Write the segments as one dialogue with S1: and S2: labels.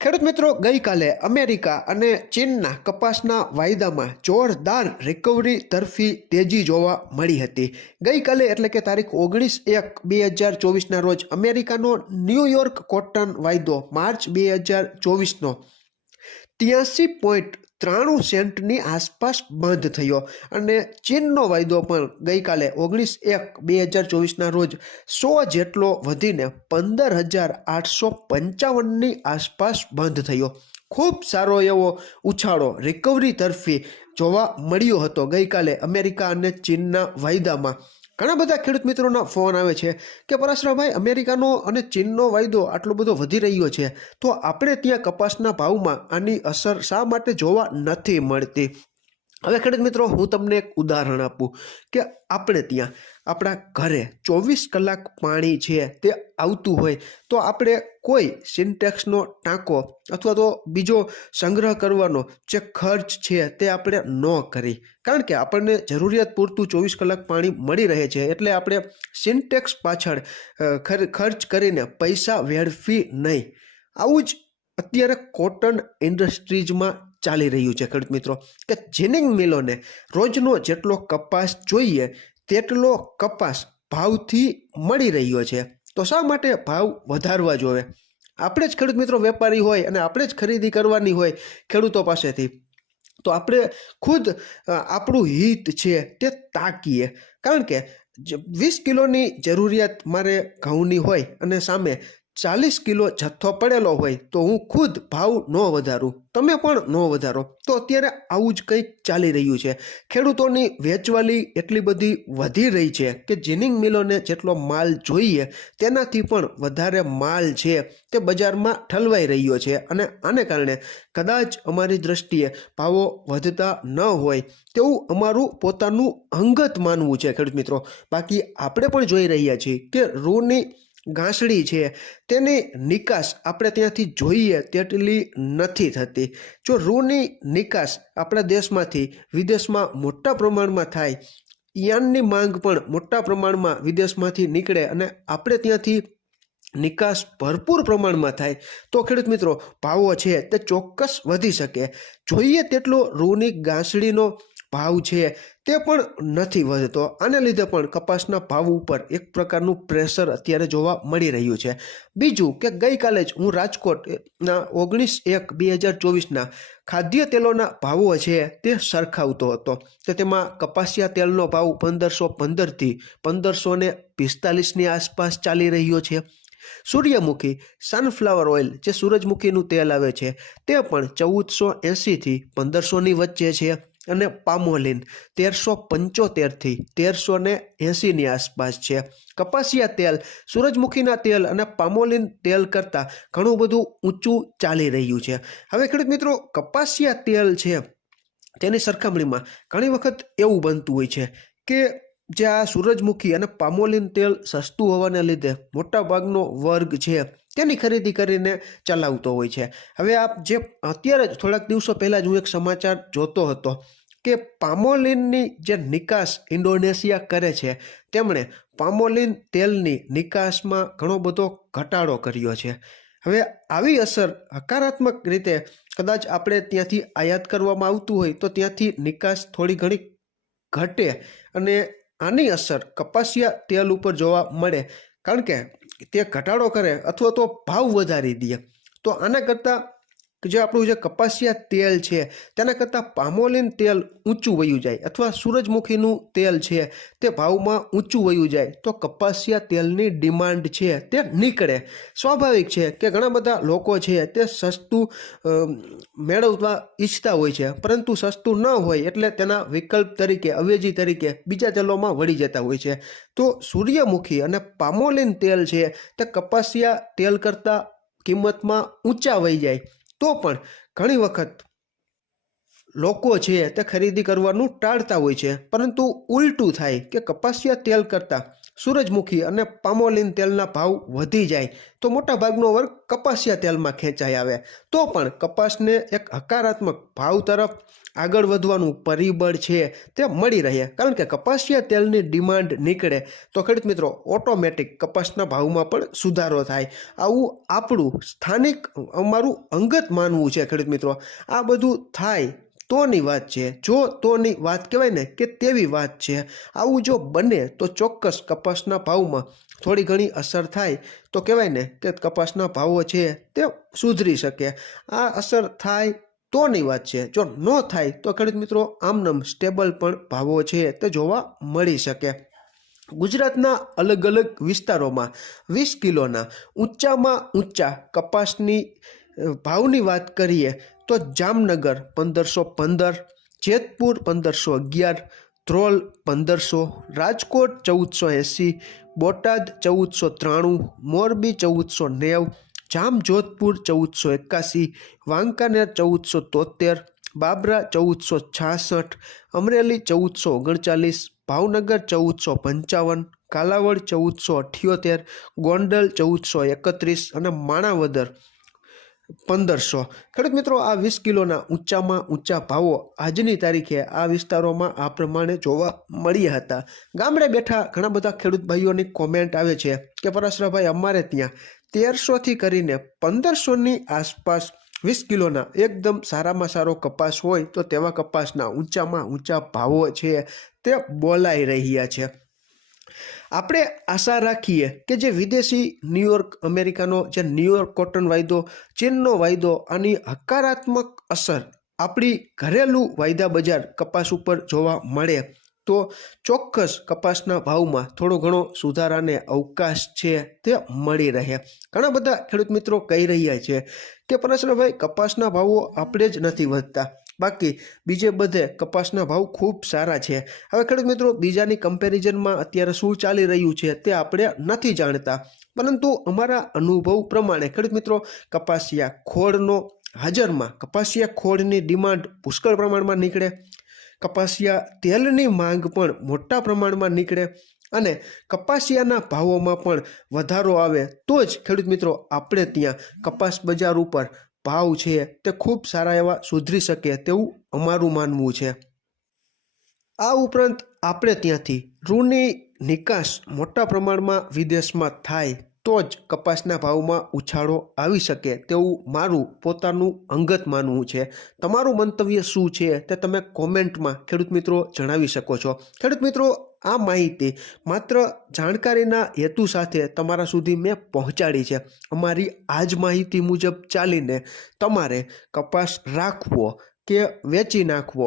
S1: ખેડૂત મિત્રો, ગઈકાલે અમેરિકા અને ચીનના કપાસના વાયદામાં જોરદાર રિકવરી તરફી તેજી જોવા મળી હતી. ગઈકાલે એટલે કે તારીખ ઓગણીસ એક બે હજાર ચોવીસના રોજ અમેરિકાનો ન્યૂયોર્ક કોટન વાયદો માર્ચ બે હજાર ચોવીસનો ત્યાસી પોઈન્ટ ત્રાણું સેન્ટની આસપાસ બંધ થયો અને ચીનનો વાયદો પણ ગઈકાલે ઓગણીસ એક બે હજાર ચોવીસના રોજ સો જેટલો વધીને પંદર હજાર આઠસો પંચાવનની આસપાસ બંધ થયો. ખૂબ સારો એવો ઉછાળો રિકવરી તરફી જોવા મળ્યો હતો ગઈકાલે અમેરિકા અને ચીનના વાયદામાં. ઘણા બધા ખેડૂત મિત્રોના ફોન આવે છે કે પરાશરાભાઈ, અમેરિકાનો અને ચીનનો વાયદો આટલો બધો વધી રહ્યો છે, તો આપણે ત્યાં કપાસના ભાવમાં આની અસર શા માટે જોવા નથી મળતી? હવે ખેડૂત મિત્રો, હું તમને એક ઉદાહરણ આપું કે આપણે ત્યાં, આપણા ઘરે ચોવીસ કલાક પાણી છે તે આવતું હોય, તો આપણે કોઈ સિન્ટેક્સનો ટાંકો અથવા તો બીજો સંગ્રહ કરવાનો જે ખર્ચ છે તે આપણે ન કરી. કારણ કે આપણને જરૂરિયાત પૂરતું ચોવીસ કલાક પાણી મળી રહે છે, એટલે આપણે સિન્ટેક્સ પાછળ ખર્ચ કરીને પૈસા વેડફી નહીં. આવું જ અત્યારે કોટન ઇન્ડસ્ટ્રીઝમાં ચાલી રહ્યું છે, ખેડૂત મિત્રો. કે જીનિંગ મિલોને રોજનો જેટલો કપાસ જોઈએ, તેટલો કપાસ ભાવથી મળી રહ્યો છે. તો શા માટે ભાવ વધારવા જોવે આપણે જ ખેડૂત મિત્રો વેપારી હોય અને આપણે જ ખરીદી કરવાની હોય ખેડૂતો પાસેથી. તો આપણે ખુદ આપણું હિત છે તે તાકીએ. કારણ કે વીસ કિલોની જરૂરિયાત મારે ઘઉંની હોય અને સામે ચાલીસ કિલો જથ્થો પડેલો હોય તો હું ખુદ ભાવ ન વધારું. તમે પણ ન વધારો. તો અત્યારે આવું જ કંઈક ચાલી રહ્યું છે. ખેડૂતોની વેચવાલી એટલી બધી વધી રહી છે કે જીનિંગ મિલોને જેટલો માલ જોઈએ તેનાથી પણ વધારે માલ છે તે બજારમાં ઠલવાઈ રહ્યો છે અને આને કારણે કદાચ અમારી દ્રષ્ટિએ ભાવો વધતા ન હોય તેવું અમારું પોતાનું અંગત માનવું છે ખેડૂત મિત્રો. બાકી આપણે પણ જોઈ રહ્યા છીએ કે રૂની ઘાસડી છે, તેની નિકાસ આપણે ત્યાંથી જોઈએ તેટલી નથી થતી. જો રૂની નિકાસ આપણા દેશમાંથી વિદેશમાં મોટા પ્રમાણમાં થાય, યાનની માંગ પણ મોટા પ્રમાણમાં વિદેશમાંથી નીકળે અને આપણે ત્યાંથી નિકાસ ભરપૂર પ્રમાણમાં થાય, તો ખેડૂત મિત્રો, ભાવો છે તે ચોક્કસ વધી શકે. જોઈએ તેટલો રૂની ગાંસડીનો ભાવ છે તે પણ નથી વધતો. આને લીધે પણ કપાસના ભાવ ઉપર એક પ્રકારનું પ્રેશર અત્યારે જોવા મળી રહ્યું છે. બીજું કે ગઈકાલે જ હું રાજકોટના ઓગણીસ એક બે હજાર ચોવીસના ખાદ્ય તેલોના ભાવો છે તે સરખાવતો હતો. તો તેમાં કપાસિયા તેલનો ભાવ પંદરસો પંદરથી પંદરસો ને પિસ્તાલીસની આસપાસ ચાલી રહ્યો છે. સૂર્યમુખી સનફ્લાવર ઓઇલ જે સૂરજમુખીનું તેલ આવે છે તે પણ ચૌદસો એંસીથી પંદરસોની વચ્ચે છે. અને પામોલિન. તેરસો પંચોતેરથી તેરસો ને એંસીની આસપાસ છે. કપાસિયા તેલ, સૂરજમુખીના તેલ અને પામોલિન તેલ કરતાં ઘણું બધું ઊંચું ચાલી રહ્યું છે. હવે ખેડૂત મિત્રો, કપાસિયા તેલ છે તેની સરખામણીમાં ઘણી વખત એવું બનતું હોય છે કે જે આ સૂરજમુખી અને પામોલિન તેલ સસ્તું હોવાને લીધે મોટા ભાગનો વર્ગ છે તેની ખરીદી કરીને ચલાવતો હોય છે? હવે આપ જે અત્યારે થોડાક દિવસો પહેલાં જ હું એક સમાચાર જોતો હતો કે પામોલિનની જે નિકાસ ઇન્ડોનેશિયા કરે છે, તેમણે પામોલિન તેલની નિકાસમાં ઘણો બધો ઘટાડો કર્યો છે. હવે આવી અસર હકારાત્મક રીતે કદાચ આપણે ત્યાંથી આયાત કરવામાં આવતું હોય તો ત્યાંથી નિકાસ થોડી ઘણી ઘટે અને આની અસર કપાસિયા તેલ ઉપર જોવા મળે. કારણ કે તે ઘટાડો કરે અથવા તો ભાવ વધારી દે. તો આના કરતાં જે આપણું જે કપાસિયા તેલ છે, તેના કરતાં પામોલિન તેલ ઊંચું વયું જાય અથવા સૂરજમુખીનું તેલ છે, તે ભાવમાં ઊંચું વયું જાય, તો કપાસિયા તેલની ડિમાન્ડ છે, તે નીકળે. સ્વાભાવિક છે કે ઘણા બધા લોકો છે, તે સસ્તું મેળવવા ઈચ્છતા હોય છે, પરંતુ સસ્તું ન હોય એટલે તેના વિકલ્પ તરીકે, અવેજી તરીકે બીજા તેલોમાં વળી જતા હોય છે. તો સૂર્યમુખી અને પામોલિન તેલ છે, તે કપાસિયા તેલ કરતાં કિંમતમાં ઊંચા વહી જાય. તો પણ ઘણી વખત લોકો છે તે ખરીદી કરવાનું ટાળતા હોય છે. પરંતુ ઉલટું થાય કે કપાસિયા તેલ કરતાં સૂરજમુખી અને પામોલિન તેલના ભાવ વધી જાય તો મોટાભાગનો વર્ગ કપાસિયા તેલમાં ખેંચાઈ આવે. તો પણ કપાસને એક હકારાત્મક ભાવ તરફ આગળ વધવાનું પરિબળ છે તે મળી રહે. કારણ કે કપાસિયા તેલની ડિમાન્ડ નીકળે તો ખેડૂત મિત્રો, ઓટોમેટિક કપાસના ભાવમાં પણ સુધારો થાય. આવું આપણું સ્થાનિક, અમારું અંગત માનવું છે ખેડૂત મિત્રો. આ બધું થાય તોની વાત છે. જો તોની વાત કહેવાય ને કે તેવી વાત છે. આવું જો બને તો ચોક્કસ કપાસના ભાવમાં થોડી ઘણી અસર થાય. તો કહેવાય ને કે કપાસના ભાવો છે તે સુધરી શકે. આ અસર થાય તોની વાત છે. જો ન થાય તો ખેડૂત મિત્રો આમનમ સ્ટેબલ પણ ભાવો છે તે જોવા મળી શકે. ગુજરાતના અલગ અલગ વિસ્તારોમાં વીસ કિલોના ઊંચામાં ઊંચા કપાસની ભાવની વાત કરીએ તો જામનગર પંદરસો પંદર, જેતપુર પંદરસો અગિયાર, ધ્રોલ પંદરસો, રાજકોટ ચૌદસો એંસી, બોટાદ ચૌદસો ત્રાણું, મોરબી ચૌદસો નેવ, જામજોધપુર ચૌદસો એકાસી, વાંકાનેર ચૌદસો તોતેર, બાબરા ચૌદસો છાસઠ, અમરેલી ચૌદસો ઓગણચાલીસ, ભાવનગર ચૌદસો પંચાવન, કાલાવડ ચૌદસો અઠ્યોતેર, ગોંડલ ચૌદસો એકત્રીસ અને માણાવદર પંદરસો. ખેડૂત મિત્રો, આ વીસ કિલોના ઊંચામાં ઊંચા ભાવો આજની તારીખે આ વિસ્તારોમાં આ પ્રમાણે જોવા મળ્યા હતા. ગામડે બેઠા ઘણા બધા ખેડૂત ભાઈઓની કોમેન્ટ આવે છે કે પરાશરાભાઈ અમારે ત્યાં તેરસોથી કરીને પંદરસોની આસપાસ વીસ કિલોના એકદમ સારામાં સારો કપાસ હોય તો તેવા કપાસના ઊંચામાં ઊંચા ભાવો છે. તે બોલાઈ રહ્યા છે. આપણે આશા રાખીએ કે જે વિદેશી ન્યુયોર્ક અમેરિકાનો જે ન્યુયોર્ક કોટન વાયદો, ચીનનો વાયદો આની હકારાત્મક અસર આપણી ઘરેલું વાયદા બજાર કપાસ ઉપર જોવા મળે, તો ચોક્કસ કપાસના ભાવમાં થોડો ઘણો સુધારાને અવકાશ છે તે મળી રહે. ઘણા બધા ખેડૂત મિત્રો કહી રહ્યા છે કે પરેશભાઈ કપાસના ભાવો આપણે જ નથી વધતા. બાકી બીજે બધે કપાસના ભાવ ખૂબ સારા છે. હવે ખેડૂત મિત્રો, બીજાની કમ્પેરિઝનમાં અત્યારે શું ચાલી રહ્યું છે તે આપણે નથી જાણતા. પરંતુ અમારા અનુભવ પ્રમાણે ખેડૂત મિત્રો, કપાસિયા ખોળનો, હાજરમાં કપાસિયા ખોળની ડિમાન્ડ પુષ્કળ પ્રમાણમાં નીકળે. કપાસિયા તેલની માંગ પણ મોટા પ્રમાણમાં નીકળે અને કપાસિયાના ભાવોમાં પણ વધારો આવે તો જ ખેડૂત મિત્રો, આપણે ત્યાં કપાસ બજાર ઉપર ભાવ છે તે ખૂબ સારા એવા સુધરી શકે તેવું અમારું માનવું છે. આ ઉપરાંત આપણે ત્યાંથી રૂની નિકાસ મોટા પ્રમાણમાં વિદેશમાં થાય તો જ કપાસના ભાવમાં ઉછાળો આવી શકે તેવું મારું પોતાનું અંગત માનવું છે. તમારું મંતવ્ય શું છે તે તમે કોમેન્ટમાં ખેડૂત મિત્રો જણાવી શકો છો. ખેડૂત મિત્રો આ માહિતી માત્ર જાણકારીના હેતુ સાથે તમારા સુધી મેં પહોંચાડી છે. અમારી આ જ માહિતી મુજબ ચાલીને તમારે કપાસ રાખવો કે વેચી નાખવો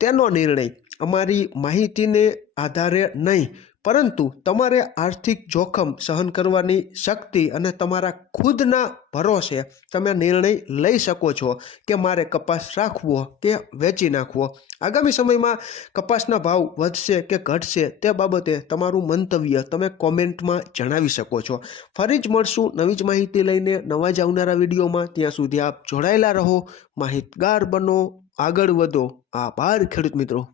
S1: તેનો નિર્ણય અમારી માહિતીને આધારે નહીં પરંતુ તમારે આર્થિક જોખમ સહન કરવાની શક્તિ અને તમારા ખુદના ભરોસે તમે નિર્ણય લઈ શકો છો કે મારે કપાસ રાખવો કે વેચી નાખવો. આગામી સમયમાં કપાસના ભાવ વધશે કે ઘટશે તે બાબતે તમારું મંતવ્ય તમે કોમેન્ટમાં જણાવી શકો છો. ફરી જ મળશું નવી જ માહિતી લઈને નવા જ આવનારા વિડીયોમાં. ત્યાં સુધી આપ જોડાયેલા રહો. માહિતગાર બનો. આગળ વધો. આભાર ખેડૂત મિત્રો.